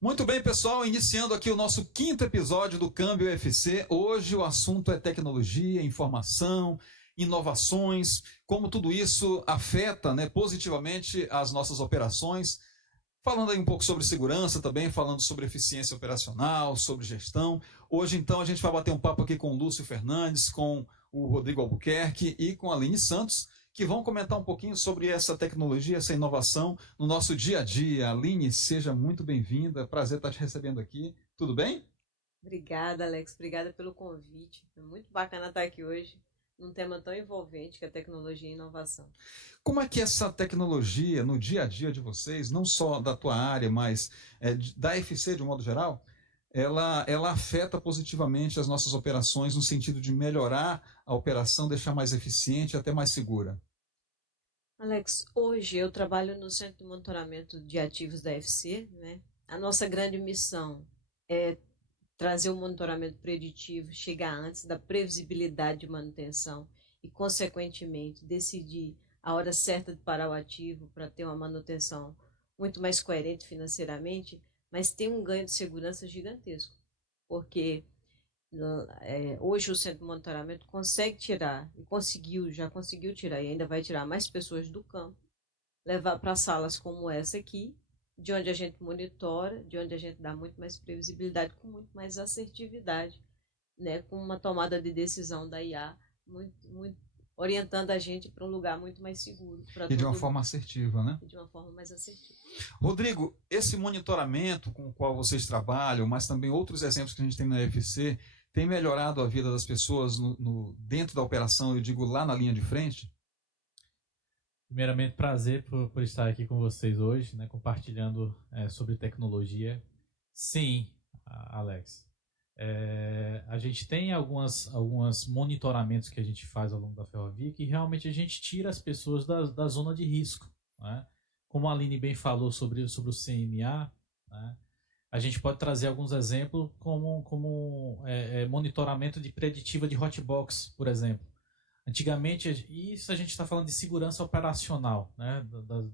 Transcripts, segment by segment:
Muito bem, pessoal, iniciando aqui o nosso quinto episódio do Câmbio UFC. Hoje o assunto é tecnologia, informação, inovações, como tudo isso afeta, positivamente as nossas operações. Falando aí um pouco sobre segurança também, falando sobre eficiência operacional, sobre gestão. Hoje, então, a gente vai bater um papo aqui com o Lúcio Fernandes, com o Rodrigo Albuquerque e com a Aline Santos, que vão comentar um pouquinho sobre essa tecnologia, essa inovação no nosso dia a dia. Aline, seja muito bem-vinda. Prazer estar te recebendo aqui. Tudo bem? Obrigada, Alex. Obrigada pelo convite. É muito bacana estar aqui hoje num tema tão envolvente que é tecnologia e inovação. Como é que essa tecnologia no dia a dia de vocês, não só da tua área, mas da FC de um modo geral, ela afeta positivamente as nossas operações no sentido de melhorar a operação, deixar mais eficiente e até mais segura? Alex, hoje eu trabalho no Centro de Monitoramento de Ativos da FC, né? A nossa grande missão é trazer o monitoramento preditivo, chegar antes da previsibilidade de manutenção e, consequentemente, decidir a hora certa de parar o ativo para ter uma manutenção muito mais coerente financeiramente, mas tem um ganho de segurança gigantesco, porque hoje o centro de monitoramento consegue tirar, e já conseguiu tirar, e ainda vai tirar mais pessoas do campo, levar para salas como essa aqui, de onde a gente monitora, de onde a gente dá muito mais previsibilidade, com muito mais assertividade, né, com uma tomada de decisão da IA muito orientando a gente para um lugar muito mais seguro para E de uma todo forma mundo, assertiva, né? de uma forma mais assertiva. Rodrigo, esse monitoramento com o qual vocês trabalham, mas também outros exemplos que a gente tem na UFC, tem melhorado a vida das pessoas dentro da operação, eu digo lá na linha de frente? Primeiramente, prazer por estar aqui com vocês hoje, né, compartilhando sobre tecnologia. Sim, Alex. A gente tem alguns monitoramentos que a gente faz ao longo da ferrovia que realmente a gente tira as pessoas da zona de risco. Né? Como a Aline bem falou sobre o CMA, né? A gente pode trazer alguns exemplos como monitoramento de preditiva de hotbox, por exemplo. Antigamente, isso a gente está falando de segurança operacional, né,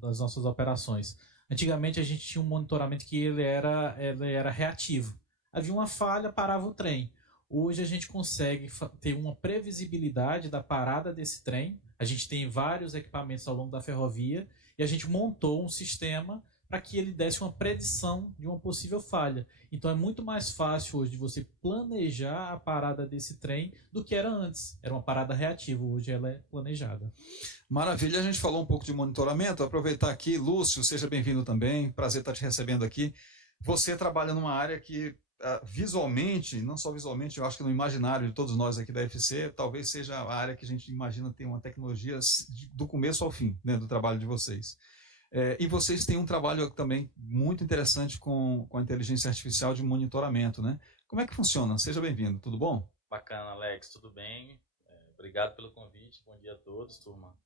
das nossas operações. Antigamente a gente tinha um monitoramento que ele era reativo. Havia uma falha, parava o trem. Hoje a gente consegue ter uma previsibilidade da parada desse trem. A gente tem vários equipamentos ao longo da ferrovia e a gente montou um sistema para que ele desse uma predição de uma possível falha. Então é muito mais fácil hoje de você planejar a parada desse trem do que era antes. Era uma parada reativa, hoje ela é planejada. Maravilha, a gente falou um pouco de monitoramento. Aproveitar aqui, Lúcio, seja bem-vindo também. Prazer estar te recebendo aqui. Você trabalha numa área que visualmente, não só visualmente, eu acho que no imaginário de todos nós aqui da FC, talvez seja a área que a gente imagina ter uma tecnologia do começo ao fim, né, do trabalho de vocês. E vocês têm um trabalho também muito interessante com a inteligência artificial de monitoramento, né? Como é que funciona? Seja bem-vindo, tudo bom? Bacana, Alex, tudo bem? Obrigado pelo convite, bom dia a todos, turma.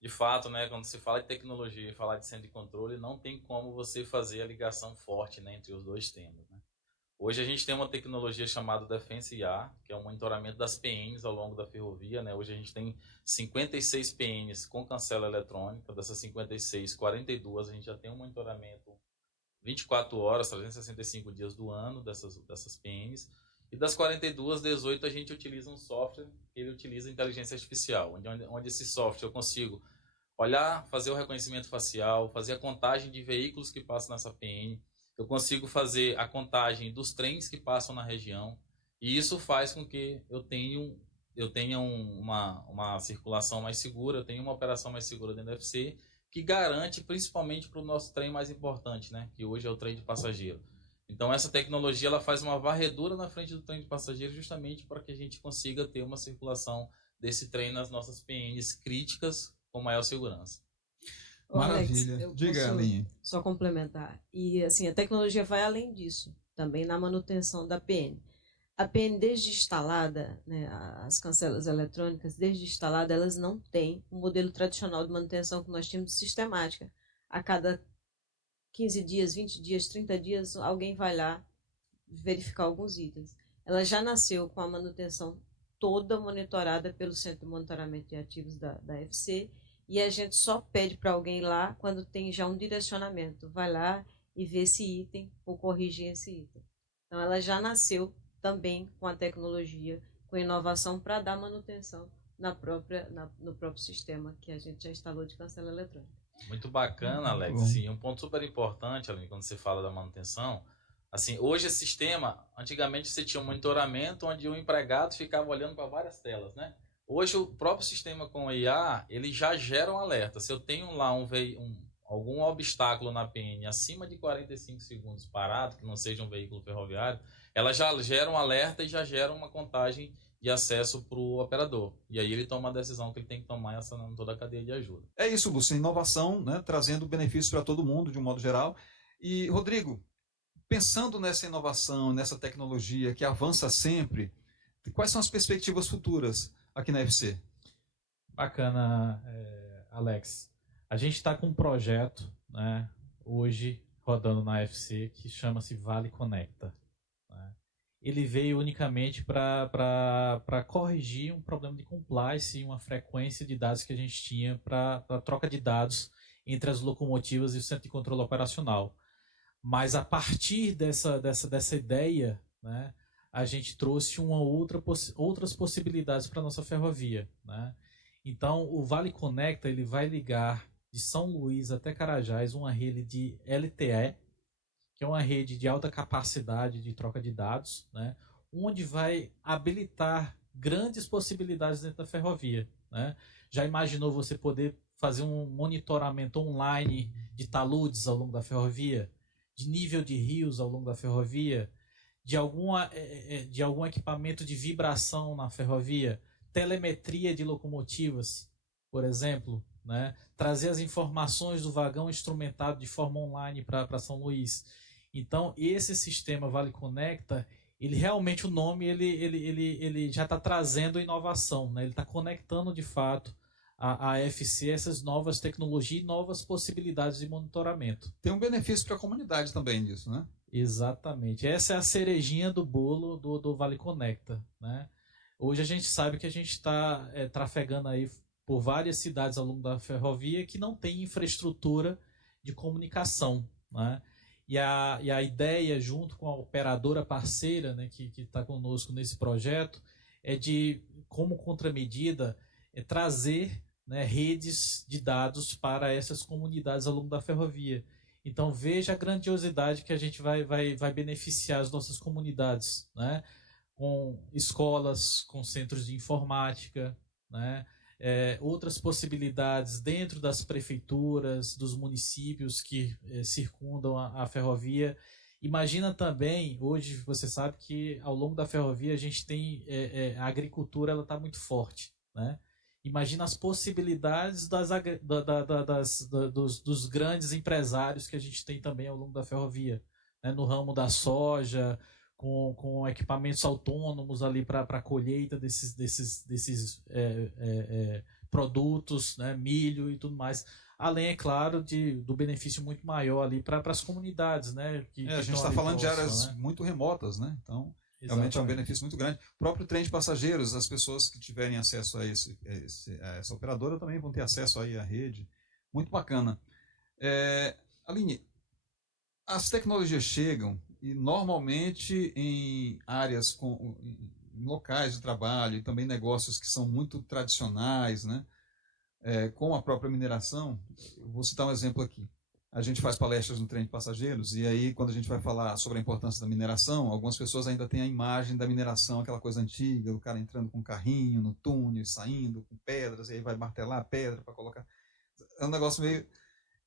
De fato, né, quando se fala de tecnologia e falar de centro de controle, não tem como você fazer a ligação forte, né, entre os dois temas, né? Hoje a gente tem uma tecnologia chamada Defense IA, que é o monitoramento das PNs ao longo da ferrovia, né? Hoje a gente tem 56 PNs com cancela eletrônica, dessas 56, 42 a gente já tem um monitoramento 24 horas, 365 dias do ano dessas PNs. E das 42, 18 a gente utiliza um software, ele utiliza inteligência artificial, onde esse software eu consigo olhar, fazer o reconhecimento facial, fazer a contagem de veículos que passam nessa PN, eu consigo fazer a contagem dos trens que passam na região, e isso faz com que eu tenha uma circulação mais segura, eu tenha uma operação mais segura dentro do FC, que garante principalmente para o nosso trem mais importante, né? Que hoje é o trem de passageiro. Então essa tecnologia ela faz uma varredura na frente do trem de passageiro justamente para que a gente consiga ter uma circulação desse trem nas nossas PNs críticas com maior segurança. Alex, Maravilha. eu Diga, posso Aline. só complementar. E assim, a tecnologia vai além disso, também na manutenção da PN. A PN, desde instalada, né, as cancelas eletrônicas, desde instalada, elas não têm o modelo tradicional de manutenção que nós tínhamos de sistemática. A cada 15 dias, 20 dias, 30 dias, alguém vai lá verificar alguns itens. Ela já nasceu com a manutenção toda monitorada pelo Centro de Monitoramento de Ativos da FC, e a gente só pede para alguém lá quando tem já um direcionamento. Vai lá e ver esse item ou corrigir esse item. Então, ela já nasceu também com a tecnologia, com inovação para dar manutenção no próprio sistema que a gente já instalou de cancela eletrônica. Muito bacana, Alex. Assim, um ponto super importante, Aline, quando você fala da manutenção. Assim, hoje esse sistema, antigamente você tinha um monitoramento onde o empregado ficava olhando para várias telas, né? Hoje o próprio sistema com IA, ele já gera um alerta. Se eu tenho lá algum obstáculo na PN acima de 45 segundos parado, que não seja um veículo ferroviário, ela já gera um alerta e já gera uma contagem de acesso para o operador. E aí ele toma a decisão que ele tem que tomar acionando toda a cadeia de ajuda. É isso, Lúcio, inovação, né, trazendo benefícios para todo mundo, de um modo geral. E, Rodrigo, pensando nessa inovação, nessa tecnologia que avança sempre, quais são as perspectivas futuras aqui na FC? Bacana, Alex. A gente está com um projeto, né, hoje rodando na FC que chama-se Vale Conecta. Né? Ele veio unicamente para corrigir um problema de compliance e uma frequência de dados que a gente tinha para troca de dados entre as locomotivas e o centro de controle operacional. Mas a partir dessa ideia, né, a gente trouxe outras possibilidades para a nossa ferrovia. Né? Então, o Vale Conecta ele vai ligar de São Luís até Carajás uma rede de LTE, que é uma rede de alta capacidade de troca de dados, né, onde vai habilitar grandes possibilidades dentro da ferrovia. Né? Já imaginou você poder fazer um monitoramento online de taludes ao longo da ferrovia, de nível de rios ao longo da ferrovia, de algum equipamento de vibração na ferrovia, telemetria de locomotivas, por exemplo, né? Trazer as informações do vagão instrumentado de forma online para São Luís. Então, esse sistema Vale Conecta, ele realmente, o nome, ele já está trazendo inovação, né? Ele está conectando, de fato, a FC, essas novas tecnologias e novas possibilidades de monitoramento. Tem um benefício para a comunidade também disso, né? Exatamente. Essa é a cerejinha do bolo do Vale Conecta, né? Hoje a gente sabe que a gente está trafegando aí por várias cidades ao longo da ferrovia que não tem infraestrutura de comunicação, né? E a ideia, junto com a operadora parceira, né, que está conosco nesse projeto, é de, como contramedida, trazer, né, redes de dados para essas comunidades ao longo da ferrovia. Então veja a grandiosidade que a gente vai beneficiar as nossas comunidades, né? Com escolas, com centros de informática, né? Outras possibilidades dentro das prefeituras, dos municípios que circundam a ferrovia. Imagina também, hoje você sabe que ao longo da ferrovia a gente tem, a agricultura ela está muito forte, né? Imagina as possibilidades dos grandes empresários que a gente tem também ao longo da ferrovia, né? No ramo da soja, com equipamentos autônomos ali para a colheita desses produtos, né? Milho e tudo mais. Além, é claro, do benefício muito maior ali para as comunidades, né? A gente está falando de áreas, né, muito remotas, né? Então, realmente é um benefício muito grande. O próprio trem de passageiros, as pessoas que tiverem acesso a essa operadora também vão ter acesso aí à rede. Muito bacana. Aline, as tecnologias chegam e normalmente em áreas, em locais de trabalho e também negócios que são muito tradicionais, né? Com a própria mineração. Eu vou citar um exemplo aqui. A gente faz palestras no trem de passageiros e aí quando a gente vai falar sobre a importância da mineração, algumas pessoas ainda têm a imagem da mineração, aquela coisa antiga, o cara entrando com um carrinho no túnel, saindo com pedras, e aí vai martelar a pedra para colocar. É um negócio meio...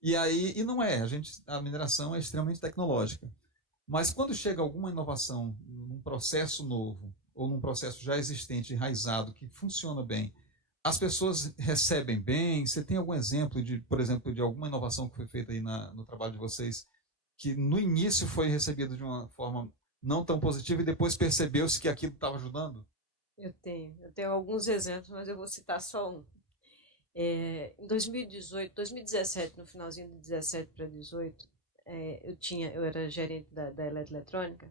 E não é, a mineração é extremamente tecnológica. Mas quando chega alguma inovação num processo novo ou num processo já existente, enraizado, que funciona bem, as pessoas recebem bem? Você tem algum exemplo, por exemplo, de alguma inovação que foi feita aí no trabalho de vocês, que no início foi recebido de uma forma não tão positiva e depois percebeu-se que aquilo estava ajudando? Eu tenho alguns exemplos, mas eu vou citar só um. Em 2017, no finalzinho de 17 para 18, eu era gerente da eletroeletrônica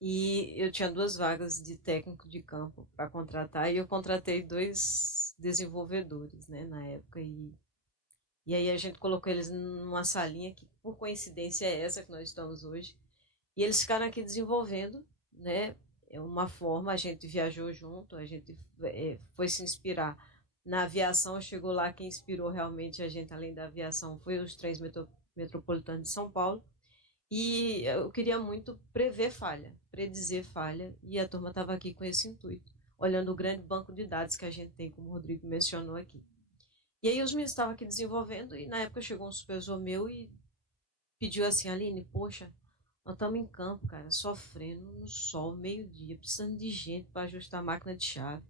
e eu tinha 2 vagas de técnico de campo para contratar e eu contratei 2 desenvolvedores, né, na época, e E aí a gente colocou eles numa salinha que, por coincidência, é essa que nós estamos hoje. E eles ficaram aqui desenvolvendo, né? É uma forma, a gente viajou junto, a gente foi se inspirar na aviação, chegou lá, quem inspirou realmente a gente, além da aviação, foi os trens metropolitanos de São Paulo. E eu queria muito prever falha, predizer falha, e a turma estava aqui com esse intuito, olhando o grande banco de dados que a gente tem, como o Rodrigo mencionou aqui. E aí os meninos estavam aqui desenvolvendo, e na época chegou um supervisor meu e pediu assim: Aline, poxa, nós estamos em campo, cara, sofrendo no sol, meio-dia, precisando de gente para ajustar a máquina de chave.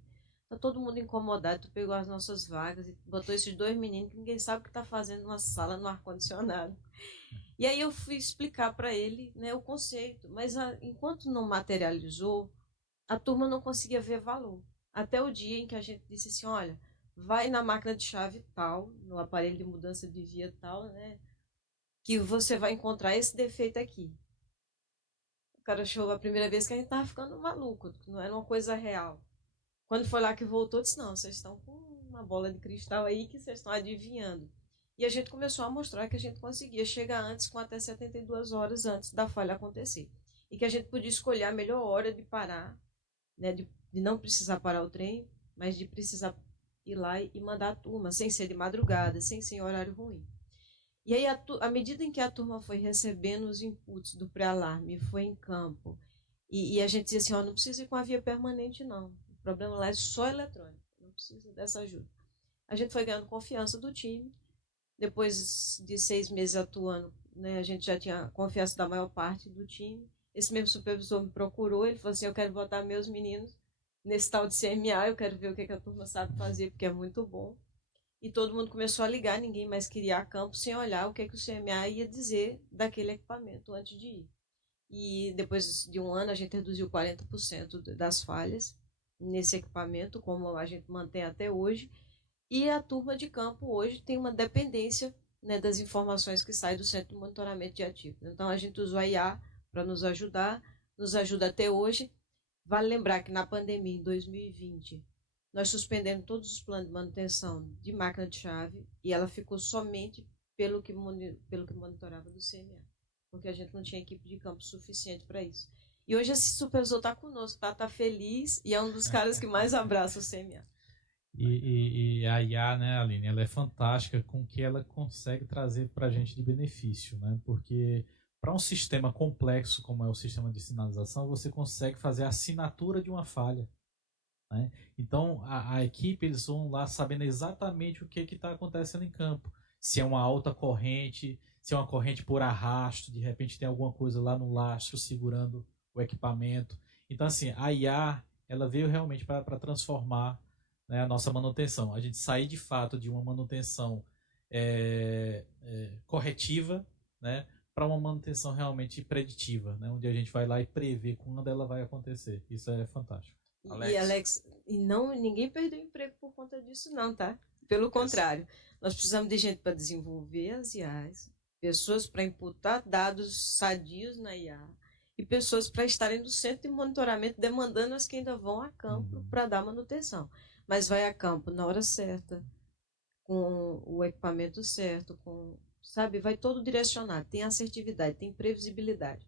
Tá todo mundo incomodado, tu pegou as nossas vagas e botou esses 2 meninos que ninguém sabe o que tá fazendo numa sala no ar-condicionado. E aí eu fui explicar para ele, né, o conceito, mas enquanto não materializou, a turma não conseguia ver valor. Até o dia em que a gente disse assim: olha, vai na máquina de chave tal, no aparelho de mudança de via tal, né, que você vai encontrar esse defeito aqui. O cara achou a primeira vez que a gente tava ficando maluco, que não era uma coisa real. Quando foi lá que voltou, disse: não, vocês estão com uma bola de cristal aí que vocês estão adivinhando. E a gente começou a mostrar que a gente conseguia chegar antes, com até 72 horas antes da falha acontecer. E que a gente podia escolher a melhor hora de parar, né, de não precisar parar o trem, mas de precisar ir lá e mandar a turma, sem ser de madrugada, sem ser em horário ruim. E aí, à medida em que a turma foi recebendo os inputs do pré-alarme, foi em campo, e a gente dizia assim: ó, não precisa ir com a via permanente, não. O problema lá é só eletrônico, não precisa dessa ajuda. A gente foi ganhando confiança do time. Depois de 6 meses atuando, né, a gente já tinha confiança da maior parte do time. Esse mesmo supervisor me procurou, ele falou assim: eu quero botar meus meninos nesse tal de CMA, eu quero ver o que a turma sabe fazer, porque é muito bom. E todo mundo começou a ligar, ninguém mais queria ir a campo sem olhar o que o CMA ia dizer daquele equipamento antes de ir. E depois de um ano, a gente reduziu 40% das falhas nesse equipamento, como a gente mantém até hoje. E a turma de campo hoje tem uma dependência, né, das informações que saem do Centro de Monitoramento de Ativos. Então, a gente usa o IA para nos ajuda até hoje. Vale lembrar que na pandemia, em 2020, nós suspendemos todos os planos de manutenção de máquina de chave e ela ficou somente pelo que monitorava do CMA, porque a gente não tinha equipe de campo suficiente para isso. E hoje esse supervisor está conosco, tá feliz, e é um dos caras que mais abraça o CMA. E a IA, né, Aline, ela é fantástica com o que ela consegue trazer para a gente de benefício, né? Porque para um sistema complexo como é o sistema de sinalização, você consegue fazer a assinatura de uma falha, né? Então a equipe, eles vão lá sabendo exatamente o que está acontecendo em campo. Se é uma alta corrente, se é uma corrente por arrasto, de repente tem alguma coisa lá no lastro segurando o equipamento. Então assim, a IA, ela veio realmente para transformar, né, a nossa manutenção. A gente sair de fato de uma manutenção corretiva, né, para uma manutenção realmente preditiva, né, onde a gente vai lá e prevê quando ela vai acontecer. Isso é fantástico. Alex, ninguém perdeu emprego por conta disso não, tá? Pelo contrário, nós precisamos de gente para desenvolver as IAs, pessoas para imputar dados sadios na IA e pessoas para estarem no centro de monitoramento demandando as que ainda vão a campo para dar manutenção. Mas vai a campo na hora certa, com o equipamento certo, sabe, vai todo direcionado, tem assertividade, tem previsibilidade.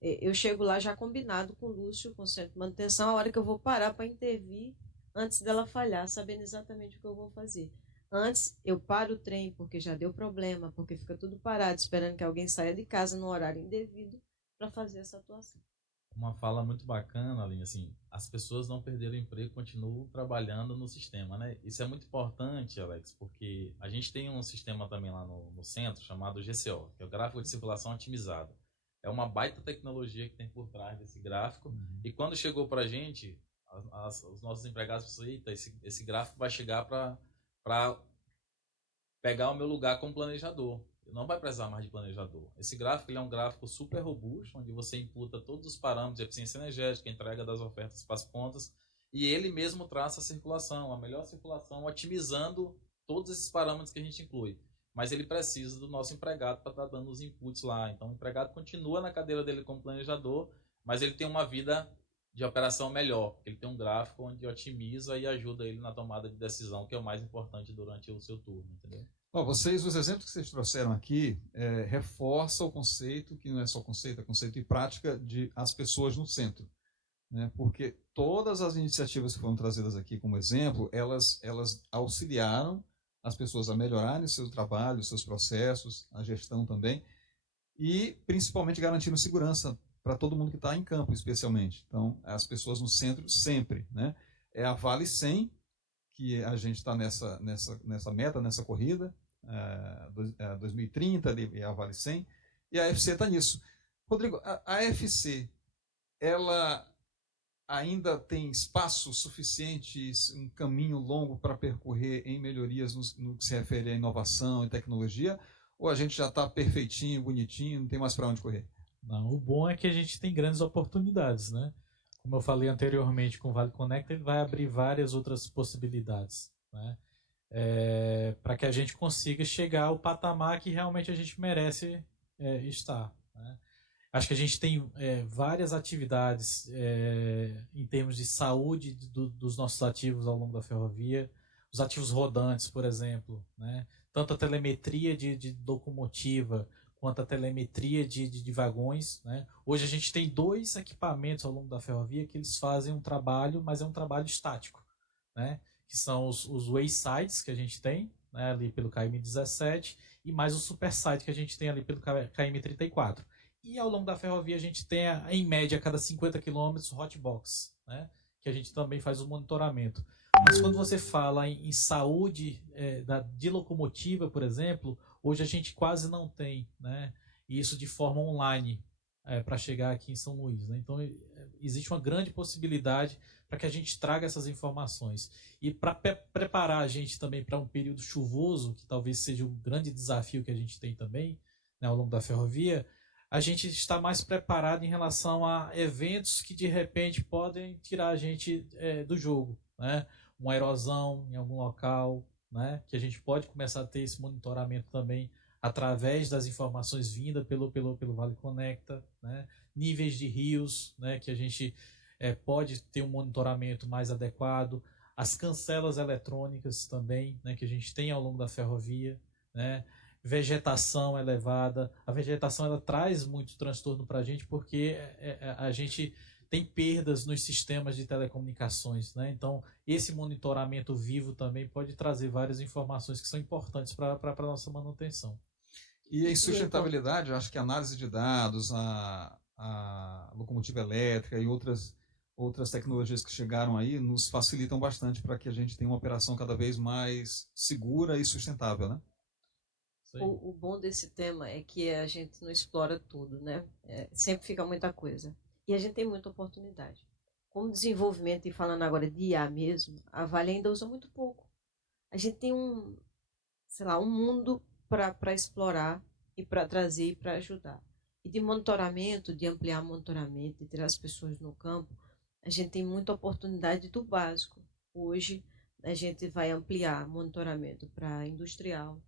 Eu chego lá já combinado com o Lúcio, com o centro de manutenção, a hora que eu vou parar para intervir antes dela falhar, sabendo exatamente o que eu vou fazer. Antes, eu paro o trem porque já deu problema, porque fica tudo parado, esperando que alguém saia de casa no horário indevido para fazer essa atuação. Uma fala muito bacana, Aline, assim, as pessoas não perderam o emprego, continuam trabalhando no sistema, né? Isso é muito importante, Alex, porque a gente tem um sistema também lá no centro chamado GCO, que é o Gráfico de Circulação Otimizado. É uma baita tecnologia que tem por trás desse gráfico, e quando chegou para a gente, os nossos empregados pensaram: eita, esse gráfico vai chegar para pegar o meu lugar como planejador. Não vai precisar mais de planejador. Esse gráfico, ele é um gráfico super robusto, onde você imputa todos os parâmetros de eficiência energética, entrega das ofertas para as pontas, e ele mesmo traça a circulação, a melhor circulação, otimizando todos esses parâmetros que a gente inclui. Mas ele precisa do nosso empregado para estar dando os inputs lá. Então o empregado continua na cadeira dele como planejador, mas ele tem uma vida de operação melhor, porque ele tem um gráfico onde otimiza e ajuda ele na tomada de decisão, que é o mais importante durante o seu turno, entendeu? Ó, vocês, os exemplos que vocês trouxeram aqui, reforça o conceito, que não é só conceito, é conceito e prática de as pessoas no centro, né? Porque todas as iniciativas que foram trazidas aqui como exemplo, elas auxiliaram as pessoas a melhorarem seu trabalho, seus processos, a gestão também, e principalmente garantindo segurança para todo mundo que está em campo, especialmente. Então, as pessoas no centro sempre, né? É a Vale 100, que a gente está nessa meta, nessa corrida, 2030, é a Vale 100, e a FC está nisso. Rodrigo, a FC, ela ainda tem espaço suficiente, um caminho longo para percorrer em melhorias no que se refere à inovação e tecnologia, ou a gente já está perfeitinho, bonitinho, não tem mais para onde correr? Não, o bom é que a gente tem grandes oportunidades, né? Como eu falei anteriormente com o Vale Conecta, ele vai abrir várias outras possibilidades, né? Para que a gente consiga chegar ao patamar que realmente a gente merece estar, né? Acho que a gente tem várias atividades em termos de saúde dos nossos ativos ao longo da ferrovia, os ativos rodantes, por exemplo, né? Tanto a telemetria de locomotiva quanto a telemetria de vagões, né? Hoje a gente tem 2 equipamentos ao longo da ferrovia que eles fazem um trabalho, mas é um trabalho estático, né? Que são os waysides que a gente tem, né, ali pelo KM17, e mais o superside que a gente tem ali pelo KM34. E ao longo da ferrovia a gente tem, em média, a cada 50 km, hotbox, né? Que a gente também faz o monitoramento. Mas quando você fala em saúde de locomotiva, por exemplo, hoje a gente quase não tem, né, isso de forma online para chegar aqui em São Luís, né? Então existe uma grande possibilidade para que a gente traga essas informações. E para preparar a gente também para um período chuvoso, que talvez seja um grande desafio que a gente tem também, né, ao longo da ferrovia, a gente está mais preparado em relação a eventos que de repente podem tirar a gente do jogo, né? Uma erosão em algum local, né? Que a gente pode começar a ter esse monitoramento também através das informações vindas pelo Vale Conecta, né? Níveis de rios, né? Que a gente pode ter um monitoramento mais adequado, as cancelas eletrônicas também, né? Que a gente tem ao longo da ferrovia, né? Vegetação elevada. A vegetação ela traz muito transtorno para a gente porque a gente tem perdas nos sistemas de telecomunicações, né? Então, esse monitoramento vivo também pode trazer várias informações que são importantes para a nossa manutenção. E em sustentabilidade, eu acho que a análise de dados, a locomotiva elétrica e outras tecnologias que chegaram aí nos facilitam bastante para que a gente tenha uma operação cada vez mais segura e sustentável, né? O bom desse tema é que a gente não explora tudo, né? Sempre fica muita coisa. E a gente tem muita oportunidade. Como desenvolvimento, e falando agora de IA mesmo, a Vale ainda usa muito pouco. A gente tem um mundo para explorar e para trazer e para ajudar. E de monitoramento, de ampliar monitoramento, de ter as pessoas no campo, a gente tem muita oportunidade do básico. Hoje, a gente vai ampliar monitoramento para industrial,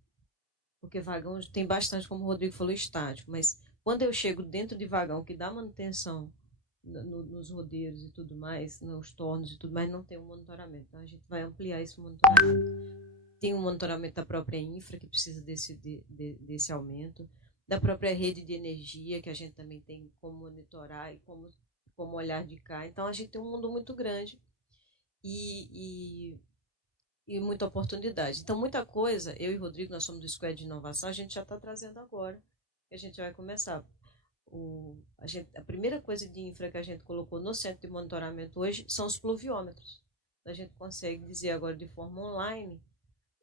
porque vagão tem bastante, como o Rodrigo falou, estático, mas quando eu chego dentro de vagão que dá manutenção nos rodeiros e tudo mais, nos tornos e tudo mais, não tem um monitoramento. Então a gente vai ampliar esse monitoramento. Tem um monitoramento da própria infra, que precisa desse aumento, da própria rede de energia, que a gente também tem como monitorar e como olhar de cá. Então a gente tem um mundo muito grande e muita oportunidade. Então, muita coisa, eu e o Rodrigo, nós somos do Squad de Inovação, a gente já está trazendo agora, que a gente vai começar. A primeira coisa de infra que a gente colocou no centro de monitoramento hoje são os pluviômetros. A gente consegue dizer agora de forma online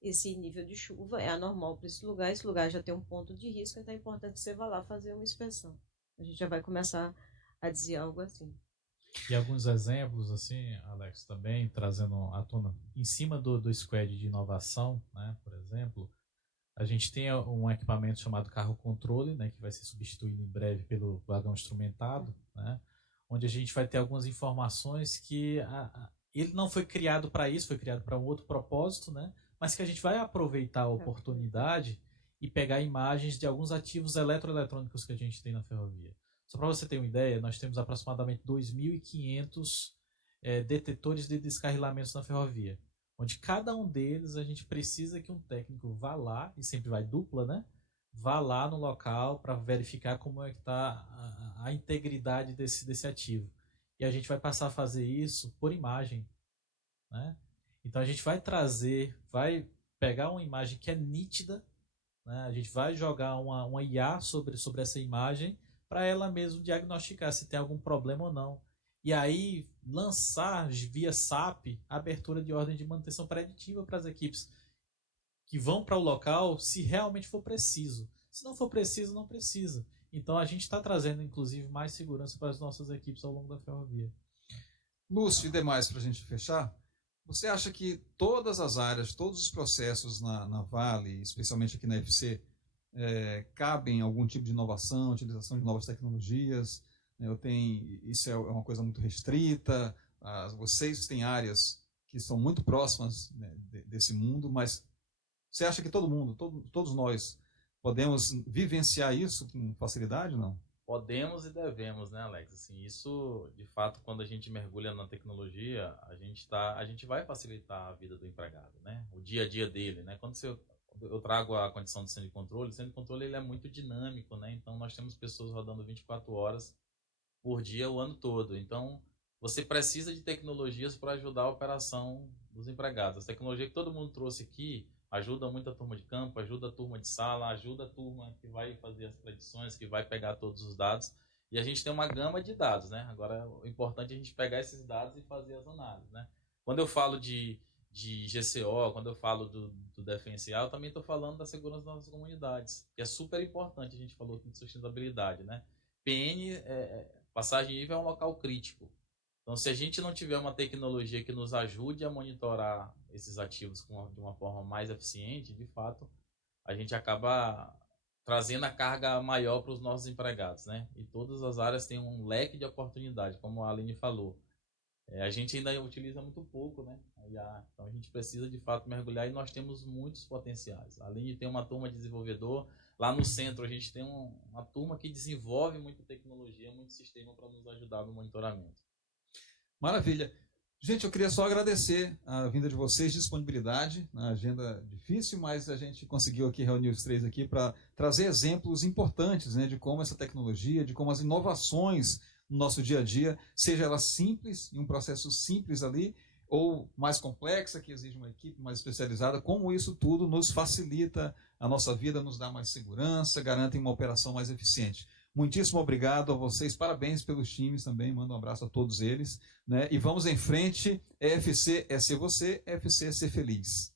esse nível de chuva é anormal para esse lugar já tem um ponto de risco, então é importante que você vá lá fazer uma inspeção. A gente já vai começar a dizer algo assim. E alguns exemplos, assim, Alex, também trazendo à tona, em cima do squad de inovação, né, por exemplo, a gente tem um equipamento chamado carro controle, né, que vai ser substituído em breve pelo vagão instrumentado, né, onde a gente vai ter algumas informações que ele não foi criado para isso, foi criado para um outro propósito, né, mas que a gente vai aproveitar a oportunidade e pegar imagens de alguns ativos eletroeletrônicos que a gente tem na ferrovia. Só para você ter uma ideia, nós temos aproximadamente 2.500 detetores de descarrilamentos na ferrovia, onde cada um deles a gente precisa que um técnico vá lá, e sempre vai dupla, né? Vá lá no local para verificar como é que está a integridade desse ativo. E a gente vai passar a fazer isso por imagem, né? Então a gente vai vai pegar uma imagem que é nítida, né? A gente vai jogar uma IA sobre essa imagem para ela mesmo diagnosticar se tem algum problema ou não. E aí lançar via SAP a abertura de ordem de manutenção preditiva para as equipes que vão para o local se realmente for preciso. Se não for preciso, não precisa. Então a gente está trazendo, inclusive, mais segurança para as nossas equipes ao longo da ferrovia. Lúcio, e demais para a gente fechar, você acha que todas as áreas, todos os processos na Vale, especialmente aqui na FC, cabem algum tipo de inovação, utilização de novas tecnologias? Isso é uma coisa muito restrita, vocês têm áreas que são muito próximas, né, desse mundo, mas você acha que todos nós podemos vivenciar isso com facilidade, não? Podemos e devemos, né, Alex? Assim, isso, de fato, quando a gente mergulha na tecnologia, a gente vai facilitar a vida do empregado, né? O dia a dia dele, né? Quando eu trago a condição de centro de controle ele é muito dinâmico, né? Então, nós temos pessoas rodando 24 horas por dia o ano todo. Então, você precisa de tecnologias para ajudar a operação dos empregados. A tecnologia que todo mundo trouxe aqui ajuda muito a turma de campo, ajuda a turma de sala, ajuda a turma que vai fazer as predições, que vai pegar todos os dados. E a gente tem uma gama de dados, né? Agora, o importante é a gente pegar esses dados e fazer as análises, né? Quando eu falo de GCO, quando eu falo do Defensial, eu também estou falando da segurança das nossas comunidades, que é super importante. A gente falou aqui de sustentabilidade, né? PN, passagem nível, é um local crítico. Então, se a gente não tiver uma tecnologia que nos ajude a monitorar esses ativos de uma forma mais eficiente, de fato, a gente acaba trazendo a carga maior para os nossos empregados, né? E todas as áreas têm um leque de oportunidade, como a Aline falou. A gente ainda utiliza muito pouco, né? Então, a gente precisa, de fato, mergulhar e nós temos muitos potenciais. Além de ter uma turma de desenvolvedor, lá no centro a gente tem uma turma que desenvolve muita tecnologia, muito sistema para nos ajudar no monitoramento. Maravilha. Gente, eu queria só agradecer a vinda de vocês, disponibilidade, na agenda difícil, mas a gente conseguiu aqui reunir os três aqui para trazer exemplos importantes, né, de como essa tecnologia, de como as inovações no nosso dia a dia, seja ela simples, em um processo simples ali, ou mais complexa, que exige uma equipe mais especializada, como isso tudo nos facilita a nossa vida, nos dá mais segurança, garante uma operação mais eficiente. Muitíssimo obrigado a vocês, parabéns pelos times também, mando um abraço a todos eles, né? E vamos em frente, EFC é ser você, EFC é ser feliz.